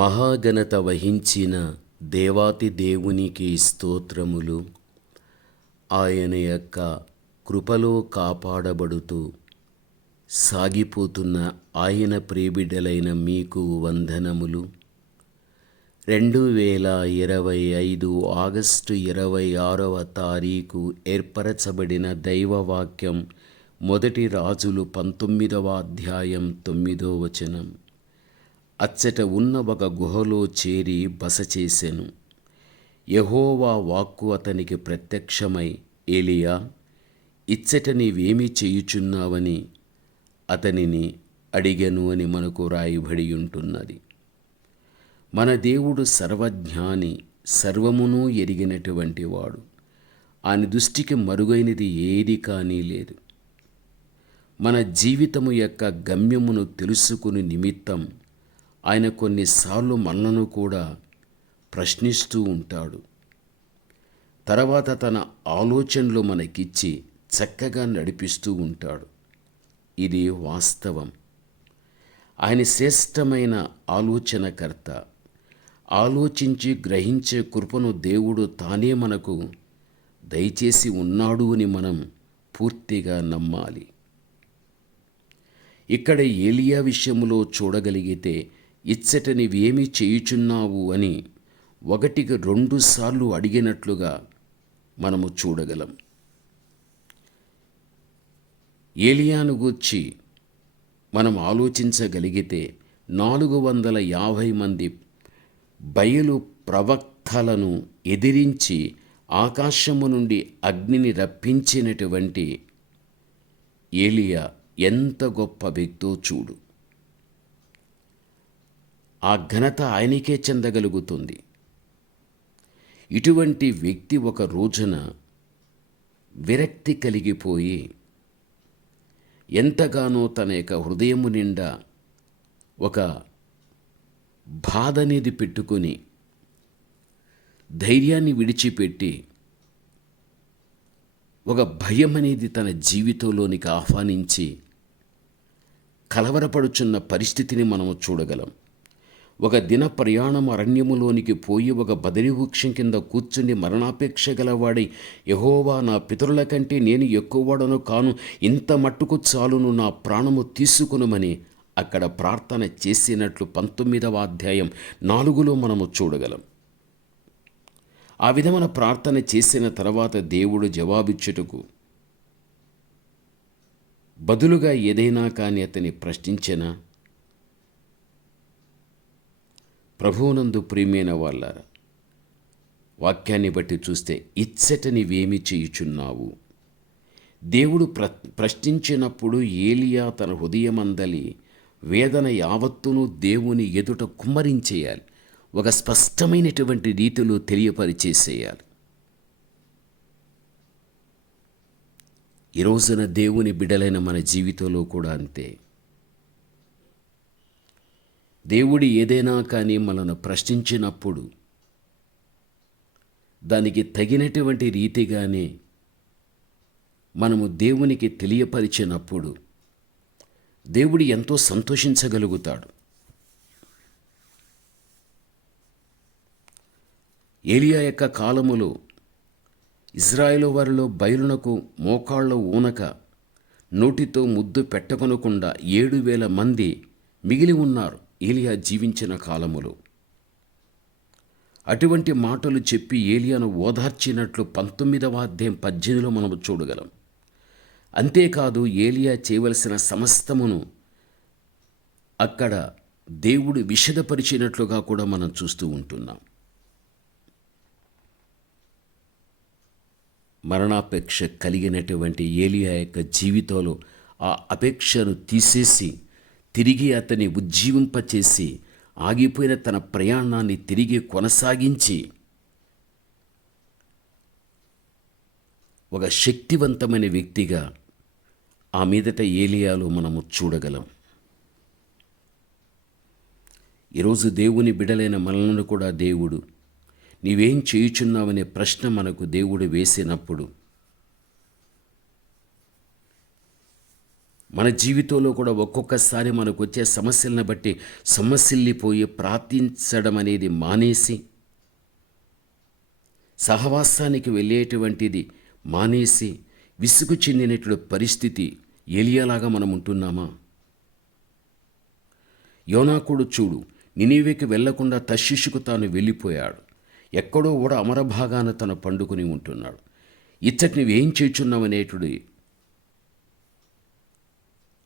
మహాఘనత వహించిన దేవాతి దేవునికి స్తోత్రములు. ఆయన యొక్క కృపలో కాపాడబడుతూ సాగిపోతున్న ఆయన ప్రేబిడలైన మీకు వందనములు. రెండు వేల ఇరవై ఐదు ఆగస్టు ఇరవై ఆరవ తారీఖు ఏర్పరచబడిన దైవవాక్యం మొదటి రాజులు పంతొమ్మిదవ అధ్యాయం తొమ్మిదో వచనం. అచ్చట ఉన్న ఒక గుహలో చేరి బస చేసెను. యహోవా వాక్కు అతనికి ప్రత్యక్షమై ఏలియా ఇచ్చట నీవేమి చేయుచున్నావని అతనిని అడిగను అని మనకు రాయబడి ఉంటున్నది మన దేవుడు సర్వజ్ఞాని సర్వమును ఎరిగినటువంటి వాడు. ఆయన దృష్టికి మరుగైనది ఏది కానీ లేదు. మన జీవితము యొక్క గమ్యమును తెలుసుకుని నిమిత్తం ఆయన కొన్నిసార్లు మనలను కూడా ప్రశ్నిస్తూ ఉంటాడు. తర్వాత తన ఆలోచనలు మనకిచ్చి చక్కగా నడిపిస్తూ ఉంటాడు. ఇది వాస్తవం. ఆయన శ్రేష్టమైన ఆలోచనకర్త. ఆలోచించి గ్రహించే కృపను దేవుడు తానే మనకు దయచేసి ఉన్నాడు అని మనం పూర్తిగా నమ్మాలి. ఇక్కడ ఏలియా విషయంలో చూడగలిగితే ఇచ్చట నీవేమి చేయుచున్నావు అని ఒకటికి రెండుసార్లు అడిగినట్లుగా మనము చూడగలం. ఏలియాను గూర్చి మనం ఆలోచించగలిగితే నాలుగు వందల యాభై మంది బయలు ప్రవక్తలను ఎదిరించి ఆకాశము నుండి అగ్నిని రప్పించినటువంటి ఏలియా ఎంత గొప్ప వ్యక్తో చూడు. ఆ ఘనత ఆయనకే చెందగలుగుతుంది. ఇటువంటి వ్యక్తి ఒక రోజున విరక్తి కలిగిపోయి ఎంతగానో తన యొక్క హృదయము నిండా ఒక బాధ అనేది పెట్టుకొని ధైర్యాన్ని విడిచిపెట్టి ఒక భయం అనేది తన జీవితంలోనికి ఆహ్వానించి కలవరపడుచున్న పరిస్థితిని మనము చూడగలం. ఒక దిన ప్రయాణం అరణ్యములోనికి పోయి ఒక బదిరి వృక్షం కింద కూర్చుని మరణాపేక్ష గలవాడై యహోవా నా పితరుల కంటే నేను ఎక్కువవాడను కాను ఇంత మట్టుకు చాలును నా ప్రాణము తీసుకునుమని అక్కడ ప్రార్థన చేసినట్లు పంతొమ్మిదవ అధ్యాయం నాలుగులో మనము చూడగలం. ఆ విధమైన ప్రార్థన చేసిన తర్వాత దేవుడు జవాబిచ్చుటకు బదులుగా ఏదైనా కానీ అతని ప్రశ్నించినా ప్రభువునందు ప్రియమైన వాళ్ళారా వాక్యాన్ని బట్టి చూస్తే ఇచ్చట నీవేమి చేయుచున్నావు? దేవుడు ప్ర ప్రశ్నించినప్పుడు ఏలియా తన హృదయమందలి వేదన యావత్తును దేవుని ఎదుట కుమ్మరించేయాలి ఒక స్పష్టమైనటువంటి రీతిలో తెలియపరిచేసేయాలి. ఈ రోజున దేవుని బిడలైన మన జీవితంలో కూడా అంతే. దేవుడు ఏదైనా కానీ మనను ప్రశ్నించినప్పుడు దానికి తగినటువంటి రీతిగానే మనము దేవునికి తెలియపరిచినప్పుడు దేవుడు ఎంతో సంతోషించగలుగుతాడు. ఏలియా యొక్క కాలములో ఇజ్రాయేల్ వారిలో బయలునకు మోకాళ్ళ ఊనక నోటితో ముద్దు పెట్టకొనకుండా ఏడు వేల మంది మిగిలి ఉన్నారు. ఏలియా జీవించిన కాలములో. అటువంటి మాటలు చెప్పి ఏలియాను ఓదార్చినట్లు పంతొమ్మిదవ అధ్యాయం పద్దెనిమిదిలో మనము చూడగలం. అంతేకాదు ఏలియా చేయవలసిన సమస్తమును అక్కడ దేవుడు విషదపరిచినట్లుగా కూడా మనం చూస్తూ ఉంటున్నాం. మరణాపేక్ష కలిగినటువంటి ఏలియా యొక్క జీవితంలో ఆ అపేక్షను తీసేసి తిరిగి అతని ఉజ్జీవింపచేసి ఆగిపోయిన తన ప్రయాణాన్ని తిరిగి కొనసాగించి ఒక శక్తివంతమైన వ్యక్తిగా ఆ మీదట ఏలియాలో మనము చూడగలం. ఈరోజు దేవుని బిడలైన మనలను కూడా దేవుడు నీవేం చేయుచున్నావనే ప్రశ్న మనకు దేవుడు వేసినప్పుడు మన జీవితంలో కూడా ఒక్కొక్కసారి మనకు వచ్చే సమస్యలను బట్టి సమస్యల్లిపోయి ప్రార్థించడం అనేది మానేసి సహవాసానికి వెళ్ళేటువంటిది మానేసి విసుగు చెందినటువంటి పరిస్థితి ఏలియాలాగా మనం ఉంటున్నామా? యోనాకుడు చూడు నినీవేకి వెళ్ళకుండా తశిషుకు తాను వెళ్ళిపోయాడు. ఎక్కడో కూడా అమరభాగాన తను పండుకుని ఉంటున్నాడు. ఇచ్చటి నువ్వేం చేచున్నావనేటుడి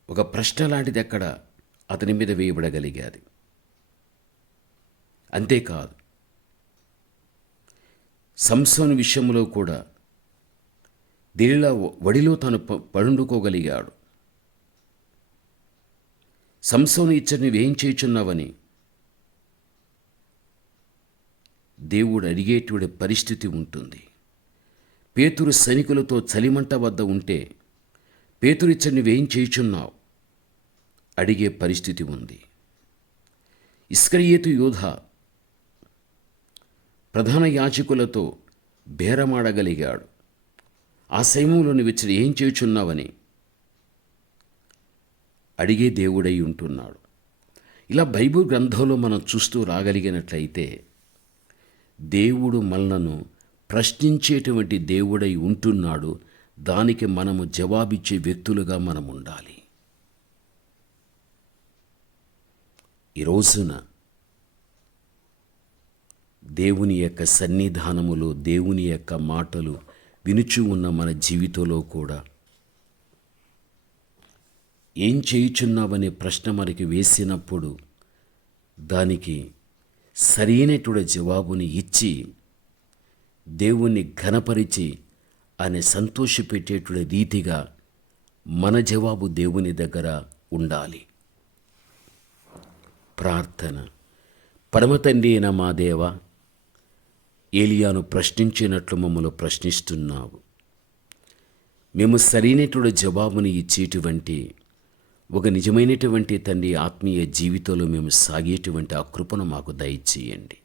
ఒక ప్రశ్న లాంటిది ఎక్కడ అతని మీద వేయబడగలిగాది. అంతేకాదు సంసోన్ విషయంలో కూడా దీనిలా వడిలో తను పండుకోగలిగాడు సంసోను ఇచ్చని నువ్వేం చేయుచున్నావని దేవుడు అడిగేటువంటి పరిస్థితి ఉంటుంది. పేతురు సైనికులతో చలిమంట వద్ద ఉంటే పేతురు ఇచ్చని నువ్వేం చేయుచున్నావు అడిగే పరిస్థితి ఉంది. ఇస్కరియేతు యోధ ప్రధాన యాజకులతో బేరమాడగలిగాడు. ఆ సైమంలోని నువ్వు ఏం చేయుచున్నావని అడిగే దేవుడై ఉంటున్నాడు. ఇలా బైబిల్ గ్రంథంలో మనం చూస్తూ రాగలిగినట్లయితే దేవుడు మనలను ప్రశ్నించేటువంటి దేవుడై ఉంటున్నాడు దానికి మనము జవాబిచ్చే వ్యక్తులుగా మనం ఉండాలి ఈ రోజున దేవుని యొక్క సన్నిధానములో దేవుని యొక్క మాటలు వినుచు ఉన్న మన జీవితంలో కూడా ఏం చేయుచున్నావనే ప్రశ్న మనకి వేసినప్పుడు దానికి సరైనటువంటి జవాబుని ఇచ్చి దేవుణ్ణి ఘనపరిచి అని సంతోషపెట్టేటువంటి రీతిగా మన జవాబు దేవుని దగ్గర ఉండాలి. ప్రార్థన. పరమతండ్రి అయిన మా దేవ ఏలియాను ప్రశ్నించినట్లు మమ్మల్ని ప్రశ్నిస్తున్నావు. మేము సరైనటువంటి జవాబుని ఇచ్చేటువంటి ఒక నిజమైనటువంటి తండ్రి ఆత్మీయ జీవితంలో మేము సాగేటువంటి ఆ కృపను మాకు దయచేయండి.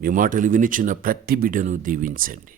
మీ మాటలు వినిచున్న ప్రతి బిడ్డను దీవించండి.